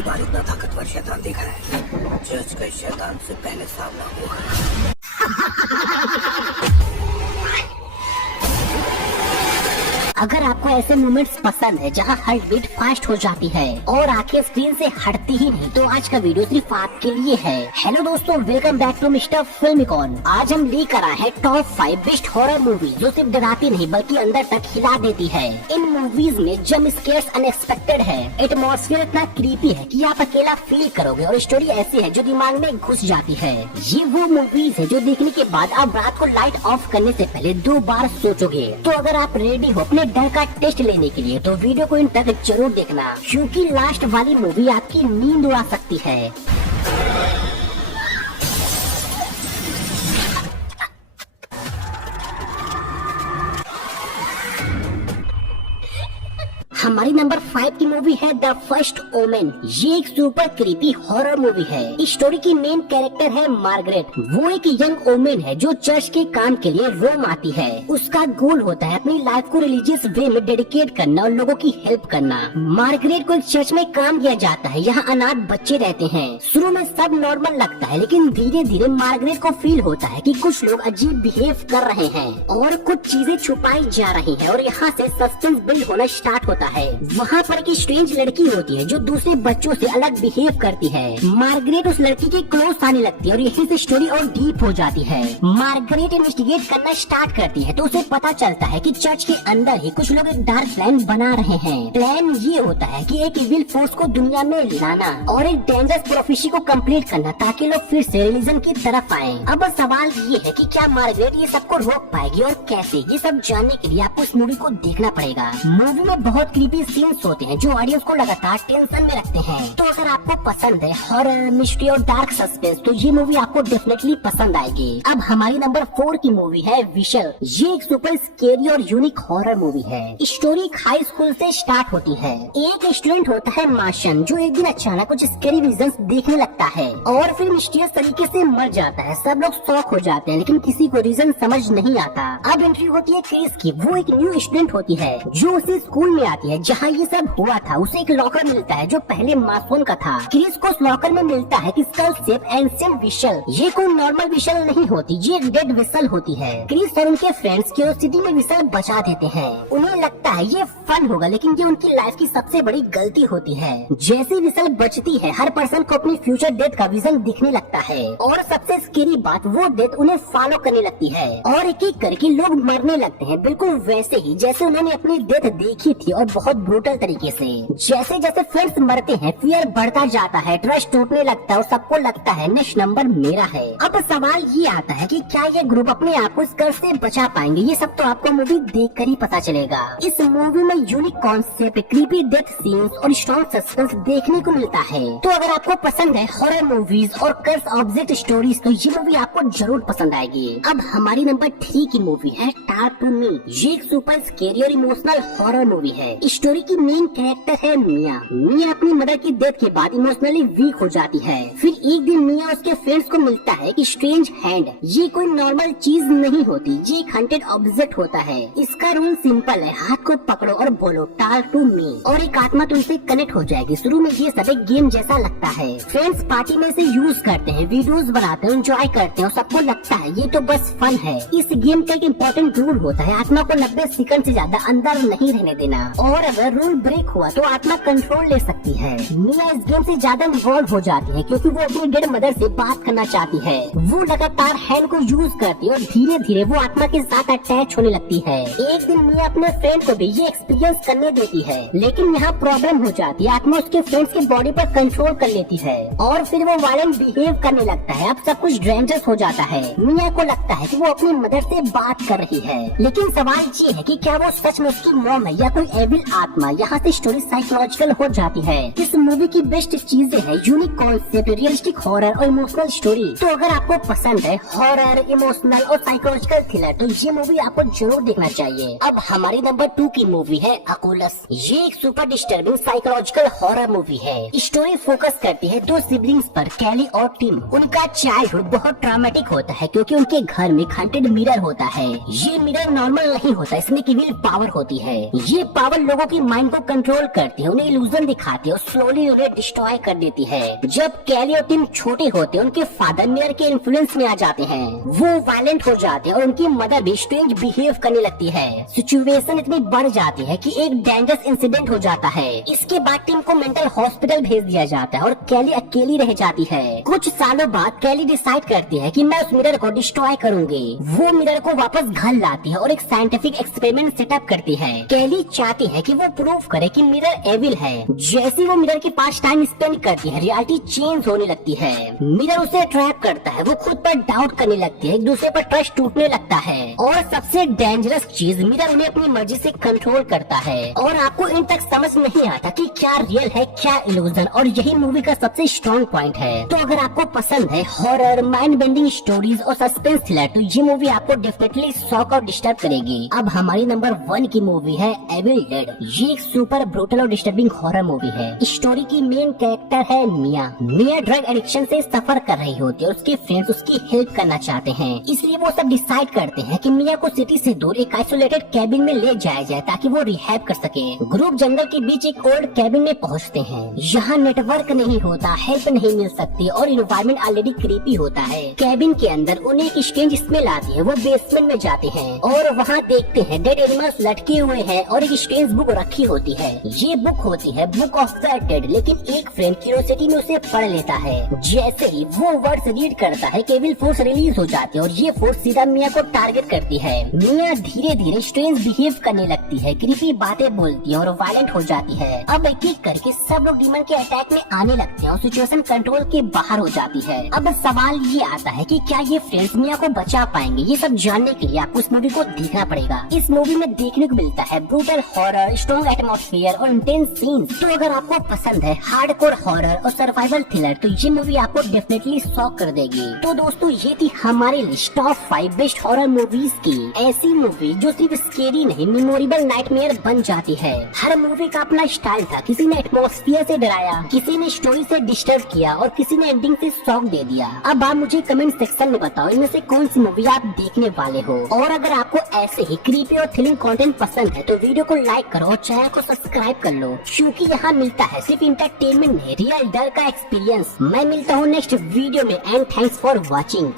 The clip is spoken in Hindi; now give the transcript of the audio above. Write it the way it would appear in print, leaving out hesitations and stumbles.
पहली बार इतना ताकतवर शैतान देखा है। जज का शैतान से पहले सामना हुआ। अगर आपको ऐसे मोमेंट्स पसंद है जहां हार्ट बीट फास्ट हो जाती है और आंखें स्क्रीन से हटती ही नहीं, तो आज का वीडियो सिर्फ आपके लिए है। हेलो दोस्तों, वेलकम बैक टू मिस्टर फिल्मिकॉन। आज हम लेकर आए हैं टॉप 5 बेस्ट हॉरर मूवी जो सिर्फ डराती नहीं बल्कि अंदर तक हिला देती है। इन मूवीज में जंप स्केयर्स अनएक्सपेक्टेड है, एटमॉस्फेयर इतना क्रीपी है कि आप अकेला फील करोगे और स्टोरी ऐसी है जो दिमाग में घुस जाती है। ये वो मूवीज है जो देखने के बाद आप रात को लाइट ऑफ करने से पहले 2 बार सोचोगे। तो अगर आप रेडी हो अपने डर का टेस्ट लेने के लिए तो वीडियो को इन तक जरूर देखना, क्योंकि लास्ट वाली मूवी आपकी नींद उड़ा सकती है। हमारी नंबर 5 की मूवी है द फर्स्ट ओमेन। ये एक सुपर क्रीपी हॉरर मूवी है। इस स्टोरी की मेन कैरेक्टर है मार्गरेट। वो एक यंग ओमेन है जो चर्च के काम के लिए रोम आती है। उसका गोल होता है अपनी लाइफ को रिलीजियस वे में डेडिकेट करना और लोगों की हेल्प करना। मार्गरेट को एक चर्च में काम दिया जाता है। यहाँ अनाथ बच्चे रहते हैं। शुरू में सब नॉर्मल लगता है, लेकिन धीरे धीरे मार्गरेट को फील होता है कि कुछ लोग अजीब बिहेव कर रहे हैं और कुछ चीजें छुपाई जा रही है और यहाँ से सस्पेंस बिल्ड होना स्टार्ट होता है। वहाँ पर एक स्ट्रेंज लड़की होती है जो दूसरे बच्चों से अलग बिहेव करती है। मार्गरेट उस लड़की के क्लोज आने लगती है और यहीं से स्टोरी और डीप हो जाती है। मार्गरेट इन्वेस्टिगेट करना स्टार्ट करती है तो उसे पता चलता है कि चर्च के अंदर ही कुछ लोग एक डार्क प्लान बना रहे हैं। प्लान ये होता है कि एक इविल फोर्स को दुनिया में लाना और एक डेंजरस प्रोफेसी को कंप्लीट करना ताकि लोग फिर से रिलीजन की तरफ आए। अब सवाल ये है कि क्या मार्गरेट ये सबको रोक पाएगी और कैसे, ये सब जानने के लिए आपको इस मूवी को देखना पड़ेगा। मूवी में बहुत क्रीपी सीन्स होते हैं जो ऑडियंस को लगातार टेंशन में रखते हैं। तो अगर आपको पसंद है हॉरर, मिस्ट्री और डार्क सस्पेंस तो ये मूवी आपको डेफिनेटली पसंद आएगी। अब हमारी नंबर 4 की मूवी है विशल। ये एक सुपर स्केरी और यूनिक हॉरर मूवी है। स्टोरी एक हाई स्कूल से स्टार्ट होती है। एक स्टूडेंट होता है मार्शन जो एक दिन अचानक कुछ स्केरी विजन्स देखने लगता है और फिर मिस्टीरियस तरीके से मर जाता है। सब लोग शॉक हो जाते हैं लेकिन किसी को रीजन समझ नहीं आता। अब एंट्री होती है क्रिस की। वो एक न्यू स्टूडेंट होती है जो उसी स्कूल में आती है जहाँ ये सब हुआ था। उसे एक लॉकर मिलता है जो पहले मासूम का था। क्रिस को उस लॉकर में मिलता है कि स्कल शेप एंशिएंट विशल। ये कोई नॉर्मल विशल नहीं होती, ये एक डेड विशल होती है। क्रिस और उनके फ्रेंड्स क्यूरियोसिटी में विशल बचा देते हैं। उन्हें लगता है ये फन होगा, लेकिन ये उनकी लाइफ की सबसे बड़ी गलती होती है। जैसे विशल बचती है हर पर्सन को अपनी फ्यूचर डेथ का विजन दिखने लगता है और सबसे स्केरी बात, वो डेथ उन्हें फॉलो करने लगती है और एक एक करके लोग मरने लगते हैं, बिल्कुल वैसे ही जैसे उन्होंने अपनी डेथ देखी थी और बहुत ब्रूटल तरीके से। जैसे जैसे फ्रेंड्स मरते हैं फियर बढ़ता जाता है, ट्रस्ट टूटने लगता है और सबको लगता है नेक्स्ट नंबर मेरा है। अब सवाल ये आता है कि क्या ये ग्रुप अपने आप को इस कर्ज से बचा पाएंगे? ये सब तो आपको मूवी देखकर ही पता चलेगा। इस मूवी में unique concept, creepy death scenes और स्ट्रॉन्ग सस्पेंस देखने को मिलता है। तो अगर आपको पसंद है हॉरर मूवीज और कर्स ऑब्जेक्ट स्टोरीज तो ये मूवी आपको जरूर पसंद आएगी। अब हमारी नंबर 3 की मूवी है टॉक टू मी। ये एक सुपर स्केरी और इमोशनल हॉरर मूवी है। स्टोरी की मेन कैरेक्टर है मिया। मिया अपनी मदर की डेथ के बाद इमोशनली वीक हो जाती है। फिर एक दिन मिया उसके फ्रेंड्स को मिलता है कि स्ट्रेंज हैंड ये कोई नॉर्मल चीज नहीं होती, ये एक हंटेड ऑब्जेक्ट होता है। इसका रूल सिंपल है, हाथ को पकड़ो और बोलो टॉक टू मी और एक आत्मा तुमसे कनेक्ट हो जाएगी। शुरू में ये सब एक गेम जैसा लगता है। फ्रेंड्स पार्टी में इसे यूज करते हैं, वीडियोस बनाते हैं, एंजॉय करते हैं और सबको लगता है ये तो बस फन है। इस गेम का एक इम्पोर्टेंट रूल होता है, आत्मा को 90 सेकंड से ज्यादा अंदर नहीं रहने देना और अगर रूल ब्रेक हुआ तो आत्मा कंट्रोल ले सकती है। मिया इस गेम से ज्यादा इन्वॉल्व हो जाती है क्योंकि वो अपनी डेड मदर से बात करना चाहती है। वो लगातार हैंड को यूज करती है और धीरे धीरे वो आत्मा के साथ अटैच होने लगती है। एक दिन मिया अपने फ्रेंड को भी ये एक्सपीरियंस करने देती है, लेकिन यहाँ प्रॉब्लम हो जाती है। आत्मा उसके फ्रेंड्स के बॉडी पर कंट्रोल कर लेती है और फिर वो वायलेंट बिहेव करने लगता है। अब सब कुछ डेंजरस हो जाता है। मिया को लगता है कि वो अपनी मदर से बात कर रही है, लेकिन सवाल ये है कि क्या वो सच में उसकी मॉम है या कोई एविल आत्मा। यहाँ से स्टोरी साइकोलॉजिकल हो जाती है। इस मूवी की बेस्ट चीजें हैं यूनिक कॉन्सेप्ट, रियलिस्टिक हॉरर और इमोशनल स्टोरी। तो अगर आपको पसंद है हॉरर, इमोशनल और साइकोलॉजिकल थ्रिलर तो ये मूवी आपको जरूर देखना चाहिए। अब हमारी नंबर 2 की मूवी है अकुलस। ये एक super disturbing psychological horror movie है। स्टोरी फोकस करती है 2 सिबलिंग्स पर, कैली और टिम। उनका चाइल्डहुड बहुत ट्रॉमेटिक होता है क्योंकि उनके घर में हंटेड मिरर होता है। ये मिरर नॉर्मल नहीं होता, इसमें केवल पावर होती है। ये पावर लोगों की माइंड को कंट्रोल करती है, उन्हें इल्यूजन दिखाती है और स्लोली उन्हें डिस्ट्रॉय कर देती है। जब कैली और टिम छोटे होते हैं उनके फादर मिरर के इन्फ्लुएंस में आ जाते हैं, वो वायलेंट हो जाते हैं और उनकी मदर भी स्ट्रेंज बिहेव करने लगती है। सिचुएशन इतनी बढ़ जाती है कि एक डेंजरस इंसिडेंट हो जाता है। इसके बाद टिम को मेंटल हॉस्पिटल भेज दिया जाता है और कैली अकेली रह जाती है। कुछ सालों बाद कैली डिसाइड करती है कि मैं उस मिरर को डिस्ट्रॉय करूंगी। वो मिरर को वापस घर लाती है और एक साइंटिफिक एक्सपेरिमेंट सेटअप करती है। कैली चाहती है कि वो प्रूव करे कि मिरर एविल है। जैसे वो मिरर के पास टाइम स्पेंड करती है, रियलिटी चेंज होने लगती है। मिरर उसे ट्रैप करता है, वो खुद पर डाउट करने लगती है, एक दूसरे पर ट्रस्ट टूटने लगता है और सबसे डेंजरस चीज, मिरर उन्हें अपनी मर्जी से कंट्रोल करता है और आपको इन तक समझ नहीं आता कि क्या रियल है क्या इल्यूजन, और यही मूवी का सबसे स्ट्रॉन्ग पॉइंट है। तो अगर आपको पसंद है हॉरर, माइंड बेंडिंग स्टोरीज और सस्पेंस थ्रिलर, तो ये मूवी आपको डेफिनेटली शॉक और डिस्टर्ब करेगी। अब हमारी नंबर 1 की मूवी है एविल डेड। ये एक सुपर ब्रूटल और डिस्टर्बिंग हॉरर मूवी है। स्टोरी की मेन कैरेक्टर है मिया। मिया ड्रग एडिक्शन से सफर कर रही होती है, उसके फ्रेंड्स उसकी हेल्प करना चाहते हैं, इसलिए वो सब डिसाइड करते हैं कि मिया को सिटी से दूर एक आइसोलेटेड कैबिन में ले जाया जाए ताकि वो रिहैब कर सके। ग्रुप जंगल के बीच एक ओल्ड कैबिन में पहुंचते हैं। यहाँ नेटवर्क नहीं होता, हेल्प नहीं मिल सकती और इन्वायरमेंट ऑलरेडी क्रीपी होता है। कैबिन के अंदर उन्हें एक स्ट्रेंज स्मेल आती है। वो बेसमेंट में जाते हैं और वहाँ देखते हैं डेड एनिमल्स लटके हुए हैं और एक स्ट्रेंज बुक रखी होती है। ये बुक होती है बुक ऑफ द डेड, लेकिन एक फ्रेंड क्यूरियोसिटी में उसे पढ़ लेता है। जैसे ही वो वर्ड्स रीड करता है, केविल फोर्स रिलीज हो जाती है और ये फोर्स सीधा मिया को टारगेट करती है। मिया धीरे धीरे स्ट्रेंज बिहेव करने लगती है, क्रीपी बातें बोलती है और वायलेंट हो जाती है। अब एक एक करके सब लोग डीमन के अटैक में आने लगते हैं और सिचुएशन कंट्रोल के बाहर हो जाती है। अब सवाल ये आता है कि क्या ये फ्रेंड्स मिया को बचा पाएंगे? ये सब जानने के लिए आपको इस मूवी को देखना पड़ेगा। इस मूवी में देखने को मिलता है ब्रूटल हॉरर, स्ट्रॉन्ग एटमॉस्फेयर और इंटेंस सीन्स। तो अगर आपको पसंद है हार्डकोर हॉरर और सर्वाइवल थ्रिलर, तो ये मूवी आपको डेफिनेटली शॉक कर देगी। तो दोस्तों, ये थी हमारी list top 5 best horror movies की। ऐसी मूवी जो सिर्फ स्केरी नहीं, मेमोरेबल नाइटमेयर बन जाती है। हर मूवी का अपना स्टाइल था। किसी ने एटमॉस्फेयर से डराया, किसी ने स्टोरी से डिस्टर्ब किया और किसी ने एंडिंग से शॉक दे दिया। अब आप मुझे कमेंट सेक्शन में बताओ इनमें से कौन सी मूवी आप देखने वाले हो। और अगर आपको ऐसे ही क्रीपी और थ्रिलिंग कंटेंट पसंद है तो वीडियो को लाइक करो और चैनल को सब्सक्राइब कर लो, क्योंकि यहाँ मिलता है सिर्फ इंटरटेनमेंट नहीं, रियल डर का एक्सपीरियंस। मैं मिलता हूँ नेक्स्ट वीडियो में एंड थैंक्स फॉर वॉचिंग।